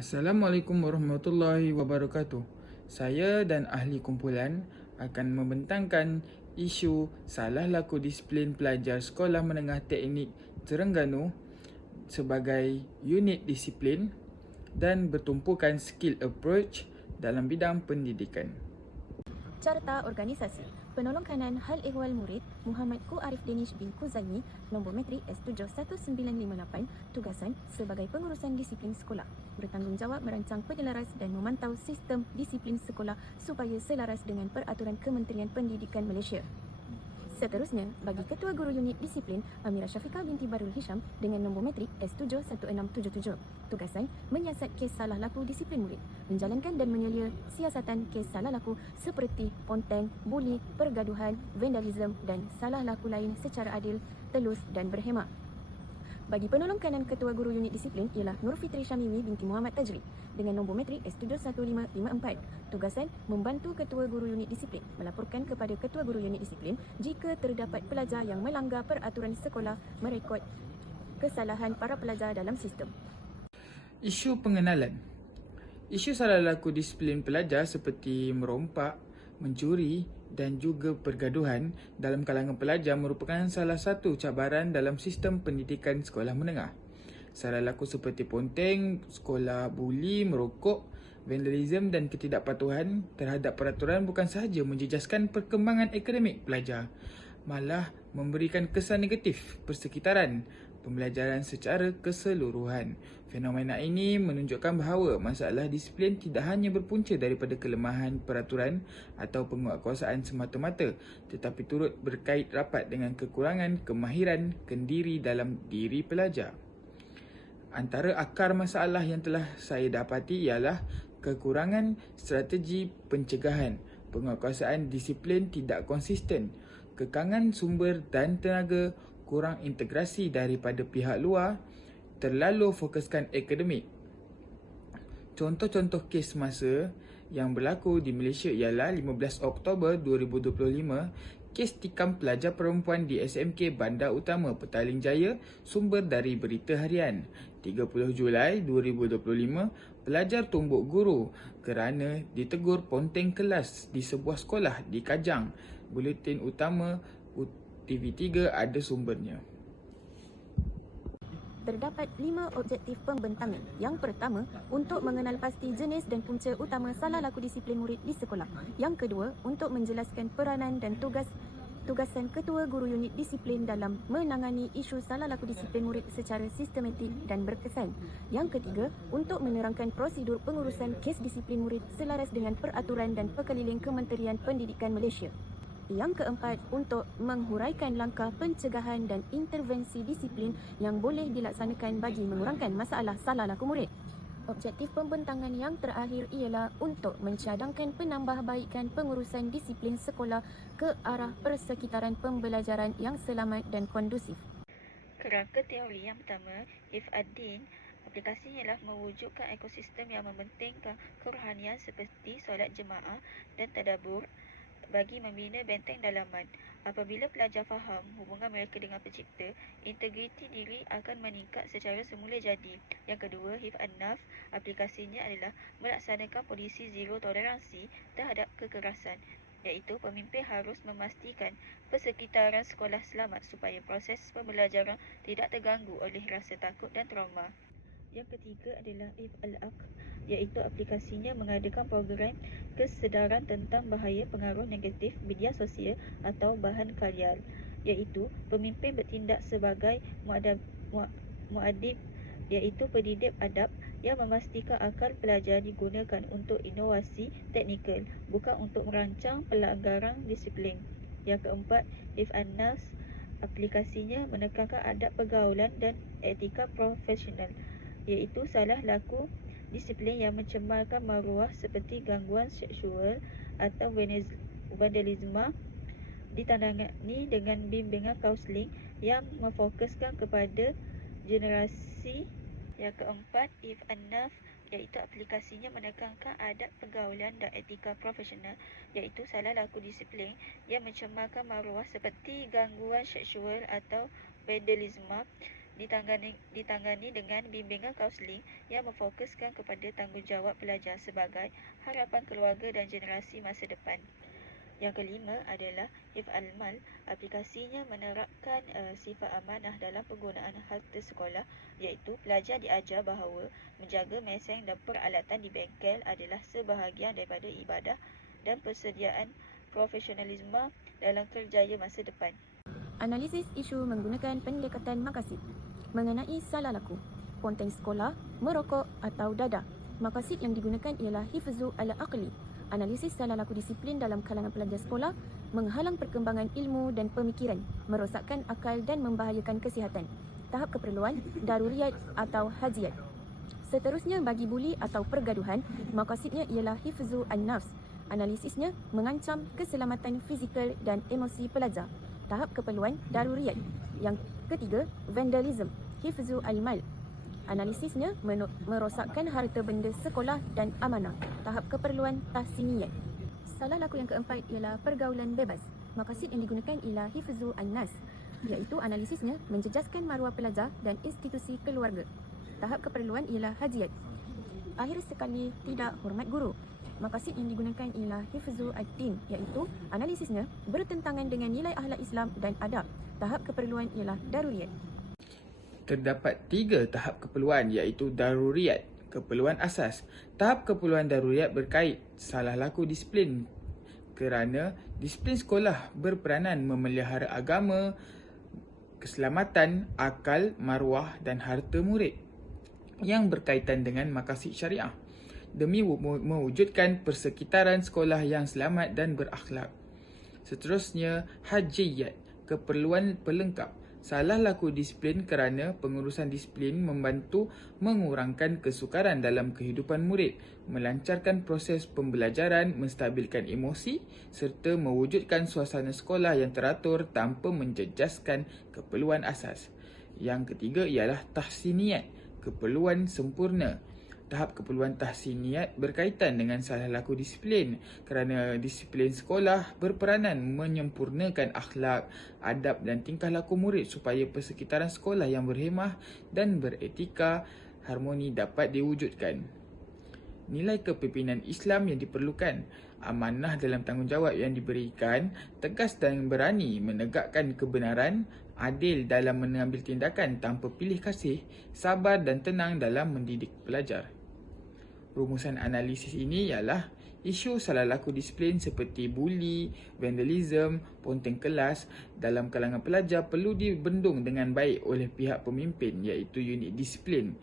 Assalamualaikum warahmatullahi wabarakatuh. Saya dan ahli kumpulan akan membentangkan isu salah laku disiplin pelajar Sekolah Menengah Teknik Terengganu sebagai unit disiplin dan bertumpukan skill approach dalam bidang pendidikan. Carta Organisasi Penolong Kanan Hal Ehwal Murid Muhammad Ku Arif Danish bin Kuzaimi Nombor metrik S71958 Tugasan sebagai pengurusan disiplin sekolah. Bertanggungjawab merancang penyelaras dan memantau sistem disiplin sekolah supaya selaras dengan peraturan Kementerian Pendidikan Malaysia Seterusnya, bagi Ketua Guru Unit Disiplin Amira Syafiqah binti Barul Hisham dengan nombor metrik S71677. Tugasan, menyiasat kes salah laku disiplin murid, menjalankan dan menyelia siasatan kes salah laku seperti ponteng, buli, pergaduhan, vandalisme dan salah laku lain secara adil, telus dan berhemah. Bagi penolong kanan Ketua Guru Unit Disiplin ialah Nur Fitri Syamimi binti Muhammad Tajri dengan nombor metrik S71554. Tugasan membantu Ketua Guru Unit Disiplin melaporkan kepada Ketua Guru Unit Disiplin jika terdapat pelajar yang melanggar peraturan sekolah merekod kesalahan para pelajar dalam sistem. Isu pengenalan Isu salah laku disiplin pelajar seperti merompak, mencuri dan juga pergaduhan dalam kalangan pelajar merupakan salah satu cabaran dalam sistem pendidikan sekolah menengah. Salah laku seperti ponteng, sekolah buli, merokok, vandalism dan ketidakpatuhan terhadap peraturan bukan sahaja menjejaskan perkembangan akademik pelajar, malah memberikan kesan negatif persekitaran pembelajaran secara keseluruhan. Fenomena ini menunjukkan bahawa masalah disiplin tidak hanya berpunca daripada kelemahan peraturan atau penguatkuasaan semata-mata tetapi turut berkait rapat dengan kekurangan kemahiran kendiri dalam diri pelajar. Antara akar masalah yang telah saya dapati ialah kekurangan strategi pencegahan, penguatkuasaan disiplin tidak konsisten, kekangan sumber dan tenaga kurang integrasi daripada pihak luar, terlalu fokuskan akademik. Contoh-contoh kes masa yang berlaku di Malaysia ialah 15 Oktober 2025, kes tikam pelajar perempuan di SMK Bandar Utama Petaling Jaya sumber dari Berita Harian. 30 Julai 2025, pelajar tumbuk guru kerana ditegur ponteng kelas di sebuah sekolah di Kajang. Buletin utama TV3 ada sumbernya. Terdapat lima objektif pembentangan. Yang pertama, untuk mengenal pasti jenis dan punca utama salah laku disiplin murid di sekolah. Yang kedua, untuk menjelaskan peranan dan tugas tugasan ketua guru unit disiplin dalam menangani isu salah laku disiplin murid secara sistematik dan berkesan. Yang ketiga, untuk menerangkan prosedur pengurusan kes disiplin murid selaras dengan peraturan dan pekeliling Kementerian Pendidikan Malaysia. Yang keempat, untuk menghuraikan langkah pencegahan dan intervensi disiplin yang boleh dilaksanakan bagi mengurangkan masalah salah laku murid. Objektif pembentangan yang terakhir ialah untuk mencadangkan penambahbaikan pengurusan disiplin sekolah ke arah persekitaran pembelajaran yang selamat dan kondusif. Kerangka teori yang pertama, if adin, aplikasi ialah mewujudkan ekosistem yang mempentingkan kerohanian seperti solat jemaah dan tadabur, bagi membina benteng dalaman. Apabila pelajar faham hubungan mereka dengan pencipta, integriti diri akan meningkat secara semula jadi. Yang kedua, HIF An-Naf, aplikasinya adalah melaksanakan polisi zero toleransi terhadap kekerasan iaitu pemimpin harus memastikan persekitaran sekolah selamat supaya proses pembelajaran tidak terganggu oleh rasa takut dan trauma. Yang ketiga adalah If Al-Aq iaitu aplikasinya mengadakan program kesedaran tentang bahaya pengaruh negatif media sosial atau bahan karya iaitu pemimpin bertindak sebagai muadab, muadib iaitu pendidik adab yang memastikan akal pelajar digunakan untuk inovasi teknikal bukan untuk merancang pelanggaran disiplin. Yang keempat, If Anas aplikasinya menekankan adab pergaulan dan etika profesional iaitu salah laku disiplin yang mencemarkan maruah seperti gangguan seksual atau vandalisme ditandangani dengan bimbingan kaunseling yang memfokuskan kepada generasi yang keempat if enough iaitu aplikasinya menekankan adab pergaulan dan etika profesional iaitu salah laku disiplin yang mencemarkan maruah seperti gangguan seksual atau vandalisme ditangani, ditangani dengan bimbingan kaunseling yang memfokuskan kepada tanggungjawab pelajar sebagai harapan keluarga dan generasi masa depan. Yang kelima adalah Hif Al-Mal. Aplikasinya menerapkan uh, sifat amanah dalam penggunaan harta sekolah iaitu pelajar diajar bahawa menjaga meseng dan peralatan di bengkel adalah sebahagian daripada ibadah dan persediaan profesionalisme dalam kerjaya masa depan. Analisis isu menggunakan pendekatan makasid mengenai salah laku, ponteng sekolah, merokok atau dadah. Makasid yang digunakan ialah hifzu al-aqli. Analisis salah laku disiplin dalam kalangan pelajar sekolah menghalang perkembangan ilmu dan pemikiran, merosakkan akal dan membahayakan kesihatan. Tahap keperluan, daruriyat atau hajiat. Seterusnya bagi buli atau pergaduhan, makasidnya ialah hifzu an-nafs. Analisisnya mengancam keselamatan fizikal dan emosi pelajar. Tahap keperluan daruriyat. Yang ketiga, vandalism, hifzu al-mal. Analisisnya merosakkan harta benda sekolah dan amanah. Tahap keperluan tahsiniyat. Salah laku yang keempat ialah pergaulan bebas. Makasid yang digunakan ialah hifzu an-nas iaitu analisisnya menjejaskan maruah pelajar dan institusi keluarga. Tahap keperluan ialah hajiat. Akhir sekali tidak hormat guru. Makasid yang digunakan ialah hifzu ad-din iaitu analisisnya bertentangan dengan nilai akhlak Islam dan adab. Tahap keperluan ialah daruriyat. Terdapat tiga tahap keperluan iaitu daruriyat, keperluan asas. Tahap keperluan daruriyat berkait salah laku disiplin kerana disiplin sekolah berperanan memelihara agama, keselamatan, akal, maruah dan harta murid yang berkaitan dengan makasid syariah demi mewujudkan persekitaran sekolah yang selamat dan berakhlak. Seterusnya, hajiyat, keperluan pelengkap. Salah laku disiplin kerana pengurusan disiplin membantu mengurangkan kesukaran dalam kehidupan murid, melancarkan proses pembelajaran, menstabilkan emosi serta mewujudkan suasana sekolah yang teratur tanpa menjejaskan keperluan asas. Yang ketiga ialah tahsiniat, keperluan sempurna. Tahap keperluan tahsiniat berkaitan dengan salah laku disiplin kerana disiplin sekolah berperanan menyempurnakan akhlak, adab dan tingkah laku murid supaya persekitaran sekolah yang berhemah dan beretika harmoni dapat diwujudkan. Nilai kepimpinan Islam yang diperlukan, amanah dalam tanggungjawab yang diberikan, tegas dan berani menegakkan kebenaran, adil dalam mengambil tindakan tanpa pilih kasih, sabar dan tenang dalam mendidik pelajar. Rumusan analisis ini ialah isu salah laku disiplin seperti buli, vandalism, ponteng kelas dalam kalangan pelajar perlu dibendung dengan baik oleh pihak pemimpin iaitu unit disiplin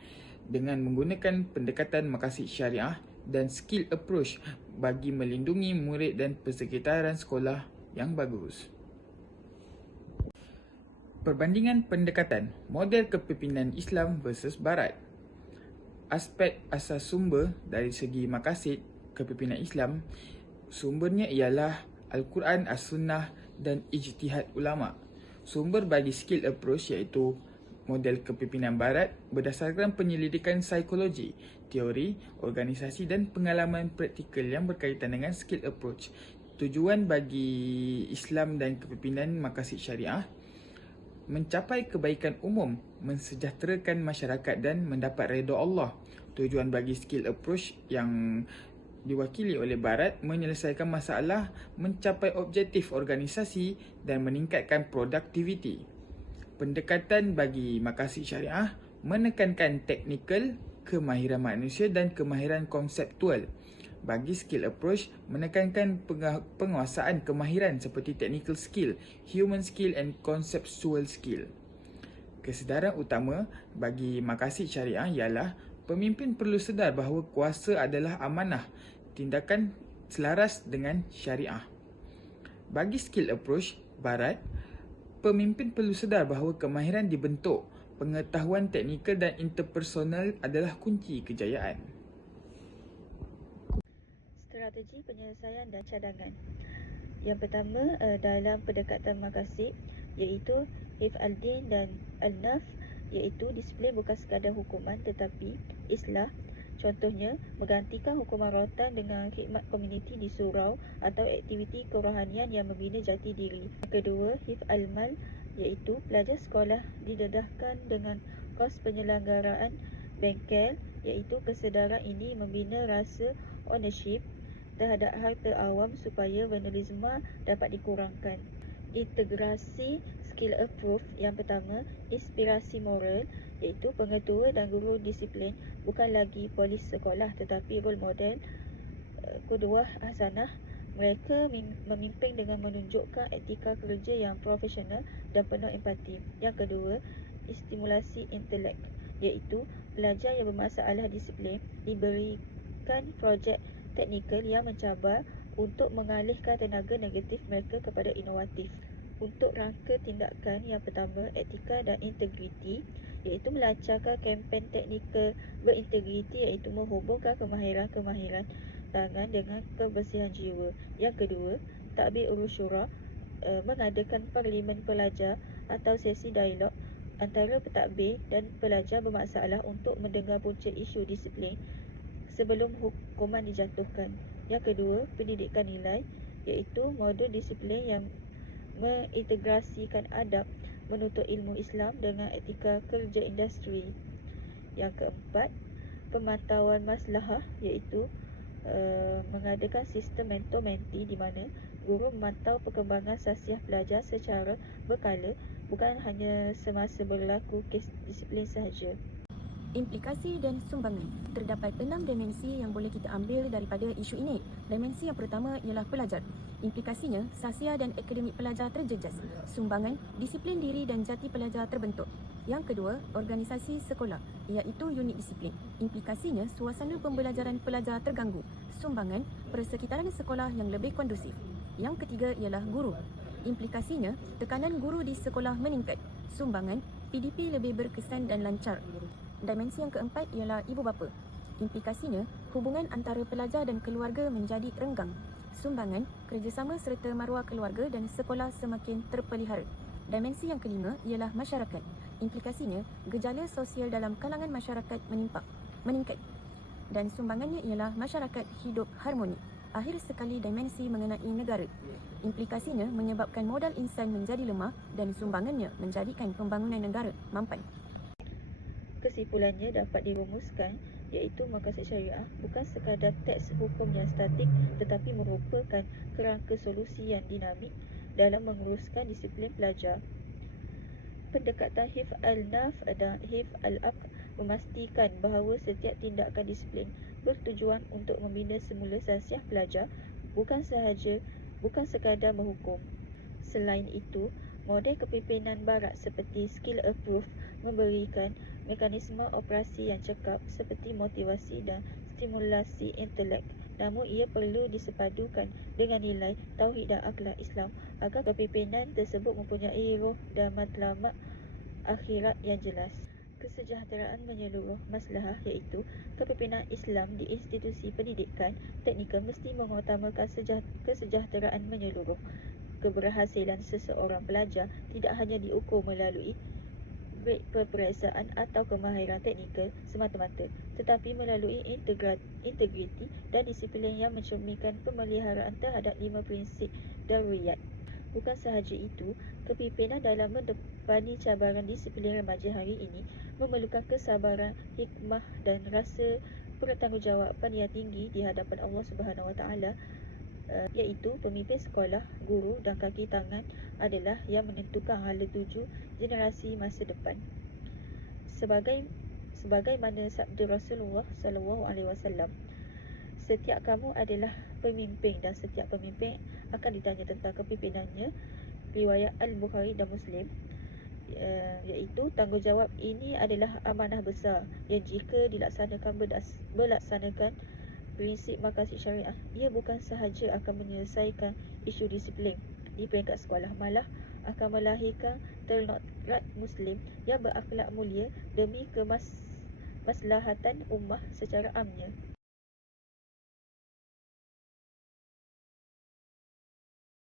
dengan menggunakan pendekatan makasid syariah dan skill approach bagi melindungi murid dan persekitaran sekolah yang bagus. Perbandingan pendekatan model kepimpinan Islam versus Barat aspek asas sumber dari segi makasid kepimpinan Islam sumbernya ialah Al-Quran, As-Sunnah dan ijtihad ulama. Sumber bagi skill approach iaitu model kepimpinan barat berdasarkan penyelidikan psikologi, teori, organisasi dan pengalaman praktikal yang berkaitan dengan skill approach. Tujuan bagi Islam dan kepimpinan makasid syariah mencapai kebaikan umum, mensejahterakan masyarakat dan mendapat redha Allah. Tujuan bagi skill approach yang diwakili oleh Barat menyelesaikan masalah, mencapai objektif organisasi dan meningkatkan produktiviti. Pendekatan bagi makasid syariah menekankan teknikal, kemahiran manusia dan kemahiran konseptual bagi skill approach menekankan penguasaan kemahiran seperti technical skill, human skill and conceptual skill. Kesedaran utama bagi makasid syariah ialah pemimpin perlu sedar bahawa kuasa adalah amanah, tindakan selaras dengan syariah. Bagi skill approach barat, pemimpin perlu sedar bahawa kemahiran dibentuk, pengetahuan teknikal dan interpersonal adalah kunci kejayaan strategi penyelesaian dan cadangan. Yang pertama uh, dalam pendekatan makasib iaitu Hif al-Din dan al-Naf iaitu disiplin bukan sekadar hukuman tetapi islah Contohnya, menggantikan hukuman rotan dengan khidmat komuniti di surau atau aktiviti kerohanian yang membina jati diri. Kedua, Hif al-Mal iaitu pelajar sekolah didedahkan dengan kos penyelenggaraan bengkel iaitu kesedaran ini membina rasa ownership terhadap harta awam supaya vandalisme dapat dikurangkan. Integrasi skill approve yang pertama, inspirasi moral iaitu pengetua dan guru disiplin bukan lagi polis sekolah tetapi role model uh, kedua hasanah mereka memimpin dengan menunjukkan etika kerja yang profesional dan penuh empati. Yang kedua, stimulasi intelek iaitu pelajar yang bermasalah disiplin diberikan projek teknikal yang mencabar untuk mengalihkan tenaga negatif mereka kepada inovatif. Untuk rangka tindakan yang pertama, etika dan integriti iaitu melancarkan kempen teknikal berintegriti iaitu menghubungkan kemahiran-kemahiran tangan dengan kebersihan jiwa. Yang kedua, takbir urus syura uh, mengadakan parlimen pelajar atau sesi dialog antara pentadbir dan pelajar bermasalah untuk mendengar punca isu disiplin sebelum hukuman dijatuhkan. Yang kedua, pendidikan nilai iaitu modul disiplin yang mengintegrasikan adab menuntut ilmu Islam dengan etika kerja industri. Yang keempat, pemantauan maslahah iaitu uh, mengadakan sistem mentor-menti di mana guru memantau perkembangan sasiah pelajar secara berkala bukan hanya semasa berlaku kes disiplin sahaja. Implikasi dan sumbangan. Terdapat enam dimensi yang boleh kita ambil daripada isu ini. Dimensi yang pertama ialah pelajar. Implikasinya, sasia dan akademik pelajar terjejas. Sumbangan, disiplin diri dan jati pelajar terbentuk. Yang kedua, organisasi sekolah, iaitu unit disiplin. Implikasinya, suasana pembelajaran pelajar terganggu. Sumbangan, persekitaran sekolah yang lebih kondusif. Yang ketiga ialah guru. Implikasinya, tekanan guru di sekolah meningkat. Sumbangan, PDP lebih berkesan dan lancar. Dimensi yang keempat ialah ibu bapa. Implikasinya, hubungan antara pelajar dan keluarga menjadi renggang sumbangan, kerjasama serta maruah keluarga dan sekolah semakin terpelihara. Dimensi yang kelima ialah masyarakat. Implikasinya, gejala sosial dalam kalangan masyarakat menimpak, meningkat. Dan sumbangannya ialah masyarakat hidup harmoni. Akhir sekali dimensi mengenai negara. Implikasinya menyebabkan modal insan menjadi lemah dan sumbangannya menjadikan pembangunan negara mampan. Kesimpulannya dapat dirumuskan iaitu makasih syariah bukan sekadar teks hukum yang statik tetapi merupakan kerangka solusi yang dinamik dalam menguruskan disiplin pelajar. Pendekatan Hif al-Naf dan Hif al-Aq memastikan bahawa setiap tindakan disiplin bertujuan untuk membina semula sasiah pelajar bukan sahaja bukan sekadar menghukum. Selain itu, model kepimpinan barat seperti skill approve memberikan mekanisme operasi yang cekap seperti motivasi dan stimulasi intelek. Namun ia perlu disepadukan dengan nilai tauhid dan akhlak Islam agar kepimpinan tersebut mempunyai roh dan matlamat akhirat yang jelas. Kesejahteraan menyeluruh masalah iaitu kepimpinan Islam di institusi pendidikan teknikal mesti mengutamakan kesejahteraan menyeluruh. Keberhasilan seseorang pelajar tidak hanya diukur melalui grade peperiksaan atau kemahiran teknikal semata-mata tetapi melalui integriti dan disiplin yang mencerminkan pemeliharaan terhadap lima prinsip daruriyat. Bukan sahaja itu, kepimpinan dalam mendepani cabaran disiplin remaja hari ini memerlukan kesabaran, hikmah dan rasa bertanggungjawab yang tinggi di hadapan Allah Subhanahu Wa Taala uh, iaitu pemimpin sekolah, guru dan kaki tangan adalah yang menentukan hala tuju generasi masa depan. Sebagai sebagaimana sabda Rasulullah sallallahu alaihi wasallam, setiap kamu adalah pemimpin dan setiap pemimpin akan ditanya tentang kepimimpinannya. Riwayat Al-Bukhari dan Muslim uh, iaitu tanggungjawab ini adalah amanah besar yang jika dilaksanakan berlaksanakan prinsip makasih syariah. Ia bukan sahaja akan menyelesaikan isu disiplin. Di peringkat sekolah malah akan melahirkan ternorat muslim yang berakhlak mulia demi kemaslahatan ummah secara amnya